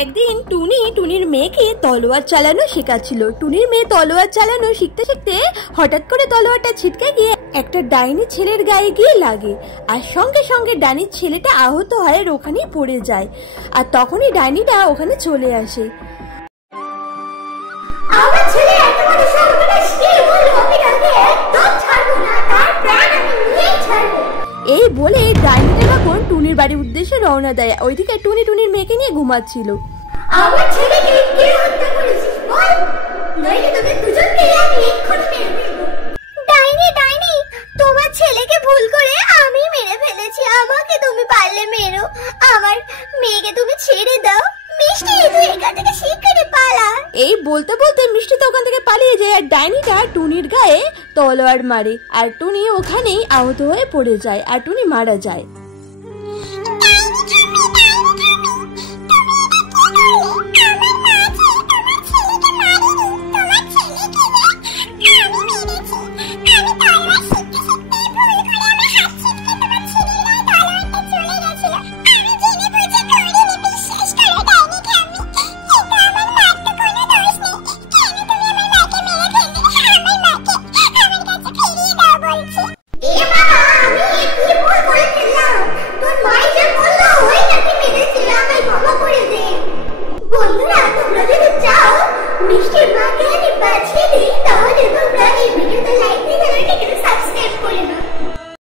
একদিন টুনি টুনির মেয়েকে তলোয়ার চালানো শেখাচ্ছিল। টুনির মেয়ে তলোয়ার চালানো শিখতে শিখতে হঠাৎ করে তলোয়ারটা ছিটকে গিয়ে একটা ডাইনি ছেলের গায়ে গিয়ে লাগে, আর সঙ্গে সঙ্গে ডাইনির ছেলেটা আহত হয় আর ওখানেই পড়ে যায়। আর তখনই ডাইনিটা ওখানে চলে আসে। আমার ছেলে এত বড় সর্বনাশ কে বলল, আমি তাকে একদম ছাড়বো না, তার প্রাণ আমি নিয়েই ছাড়বো। এই বলে ডাইনিটা তখন টুনির বাড়ির উদ্দেশ্যে রওনা দেয়। ওইদিকে টুনি টুনির মেয়েকে নিয়ে ঘুমাচ্ছিল। আমার ছেলেকে কে হত্যা করেছিস বল, নইলে তোদের দুজনকে আমি এক্ষুনি মেরে ফেলবো। ডাইনি ডাইনি, তোমার ছেলেকে ভুল করে আমি মেরে ফেলেছি, আমাকে তুমি পারলে মেরো, আমার মেয়েকে তুমি ছেড়ে দাও। মিষ্টি, তুই এখান থেকে শিগগিরই পালা। এই বলতে বলতে মিষ্টি তো ওখান থেকে পালিয়ে যায়, আর ডাইনিটা টুনির গায়ে তলোয়ার মারে, আর টুনি ওখানেই আহত হয়ে পড়ে যায়, আর টুনি মারা যায়।